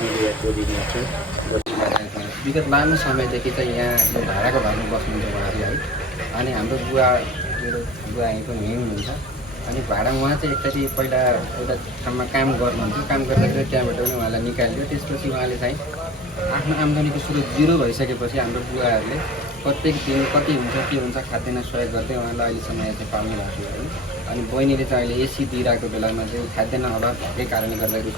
Media coordinator गरिरहेको विगत लामो समयदेखि चाहिँ यहाँ यो भाडाको घरमा बस्नुहुन्छ उहाँहरू है। अनि हाम्रो बुवा मेरो बुवा यहीँ पनि यहीँ हुनुहुन्छ। अनि भाडा उहाँ चाहिँ एकचोटि पहिला एउटा ठाउँमा काम गर्नुहुन्थ्यो, काम गर्दाखेरि त्यहाँबाट पनि उहाँलाई निकालियो। त्यसपछि उहाँले चाहिँ आफ्नो आम्दानीको स्रोत जिरो भइसकेपछि हाम्रो बुवाहरूले प्रत्येक दिन कति हुन्छ के हुन्छ खाद्यान्न सहयोग गर्दै उहाँलाई अहिलेसम्म यहाँ चाहिँ पाल्नु भएको छ है। अनि बहिनीले चाहिँ अहिले एसी दिइरहेको बेलामा चाहिँ खाद्यान्न अभाव भएकै कारणले गर्दाखेरि